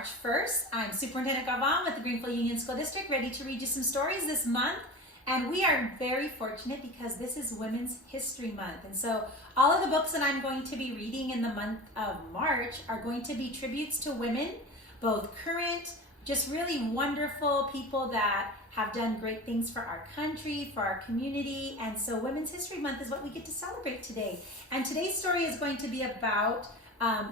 March 1st. I'm Superintendent Gavan with the Greenfield Union School District, ready to read you some stories this month. And we are very fortunate because this is Women's History Month. And so all of the books that I'm going to be reading in the month of March are going to be tributes to women, both current, just really wonderful people that have done great things for our country, for our community. And so Women's History Month is what we get to celebrate today. And today's story is going to be about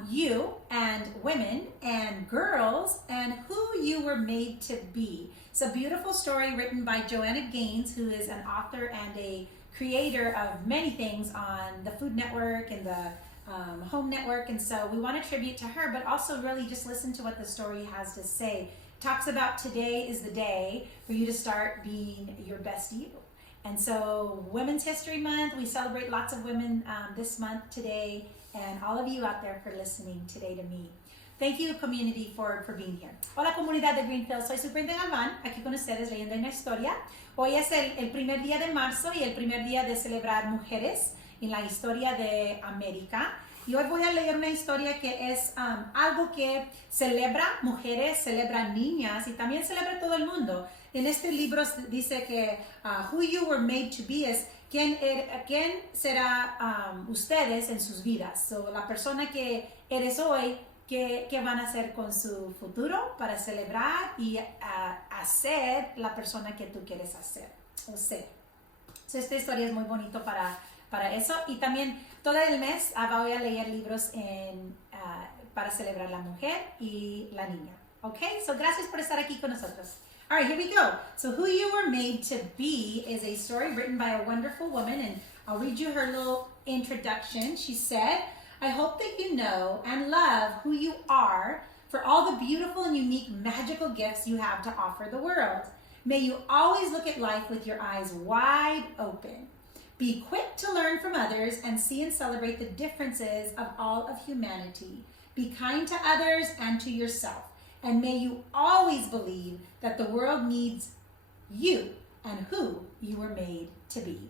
you and women and girls and who you were made to be. It's a beautiful story written by Joanna Gaines, who is an author and a creator of many things on the Food Network and the Home Network. And so we want to tribute to her, but also really just listen to what the story has to say. It talks about today is the day for you to start being your best you. And so Women's History Month, we celebrate lots of women this month today, and all of you out there for listening today to me. Thank you, community, for being here. Hola, comunidad de Greenfield. Soy Superintendent Galván, aquí con ustedes leyendo una historia. Hoy es el primer día de marzo y el primer día de celebrar mujeres en la historia de América. Y hoy voy a leer una historia que es algo que celebra mujeres, celebra niñas y también celebra todo el mundo. En este libro dice que who you were made to be es quién será ustedes en sus vidas. So, la persona que eres hoy, ¿qué van a hacer con su futuro para celebrar y hacer la persona que tú quieres hacer o ser? So, esta historia es muy bonito para eso. Y también todo el mes voy a leer libros para celebrar la mujer y la niña. Okay, so gracias por estar aquí con nosotros. All right, here we go. So Who You Were Made to Be is a story written by a wonderful woman, and I'll read you her little introduction. She said, I hope that you know and love who you are for all the beautiful and unique magical gifts you have to offer the world. May you always look at life with your eyes wide open. Be quick to learn from others and see and celebrate the differences of all of humanity. Be kind to others and to yourself. And may you always believe that the world needs you and who you were made to be.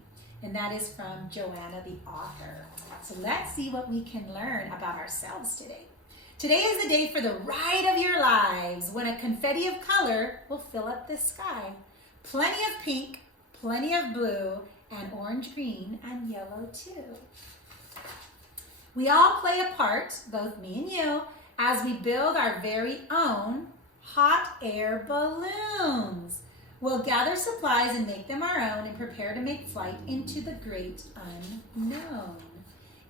And that is from Joanna, the author. So let's see what we can learn about ourselves today. Today is the day for the ride of your lives, when a confetti of color will fill up the sky. Plenty of pink, plenty of blue, and orange, green, and yellow too. We all play a part, both me and you, as we build our very own hot air balloons. We'll gather supplies and make them our own and prepare to make flight into the great unknown.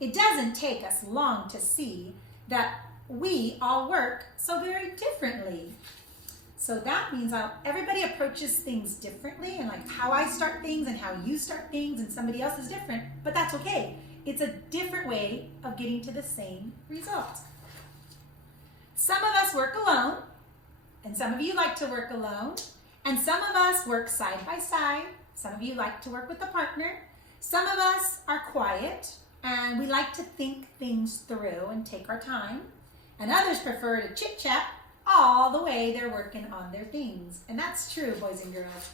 It doesn't take us long to see that we all work so very differently. So that means everybody approaches things differently, and like how I start things and how you start things and somebody else is different, but that's okay. It's a different way of getting to the same result. Some of us work alone, and some of you like to work alone, and some of us work side by side. Some of you like to work with a partner. Some of us are quiet, and we like to think things through and take our time, and others prefer to chit-chat all the way they're working on their things. And that's true, boys and girls.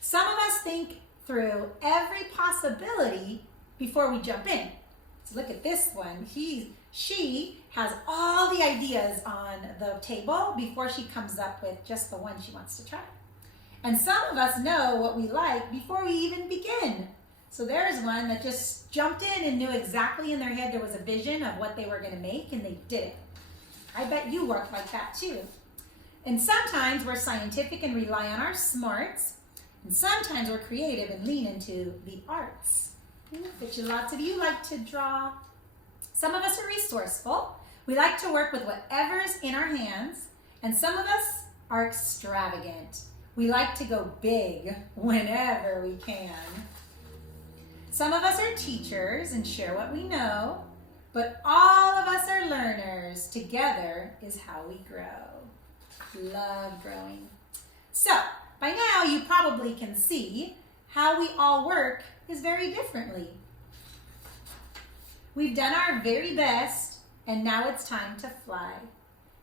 Some of us think through every possibility before we jump in. So look at this one. She has all the ideas on the table before she comes up with just the one she wants to try. And some of us know what we like before we even begin. So there's one that just jumped in and knew exactly in their head there was a vision of what they were going to make, and they did it. I bet you work like that too. And sometimes we're scientific and rely on our smarts, and sometimes we're creative and lean into the arts. Bet you lots of you like to draw. Some of us are resourceful. We like to work with whatever's in our hands, and some of us are extravagant. We like to go big whenever we can. Some of us are teachers and share what we know, but all of us are learners. Together is how we grow. Love growing. So, by now you probably can see how we all work is very differently. We've done our very best, and now it's time to fly.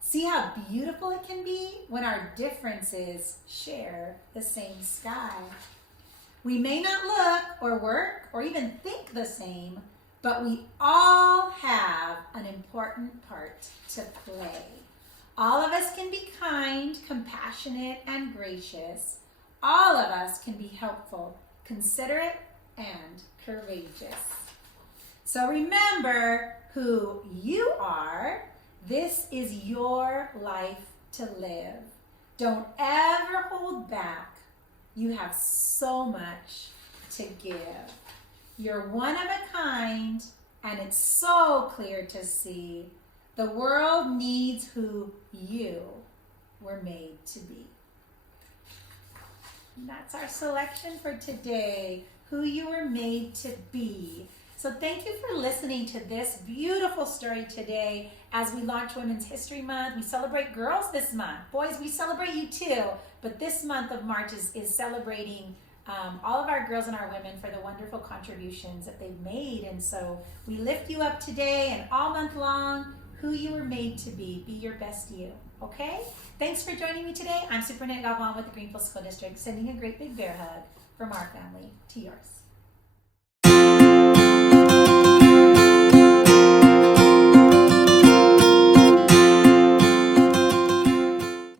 See how beautiful it can be when our differences share the same sky. We may not look or work or even think the same, but we all have an important part to play. All of us can be kind, compassionate, and gracious. All of us can be helpful, considerate, and courageous. So remember who you are. This is your life to live. Don't ever hold back. You have so much to give. You're one of a kind, and it's so clear to see. The world needs who you were made to be. And that's our selection for today, who you were made to be. So thank you for listening to this beautiful story today as we launch Women's History Month. We celebrate girls this month. Boys, we celebrate you too. But this month of March is celebrating all of our girls and our women for the wonderful contributions that they've made. And so we lift you up today and all month long, who you were made to be. Be your best you, okay? Thanks for joining me today. I'm Superintendent Galvan with the Greenfield School District, sending a great big bear hug from our family to yours.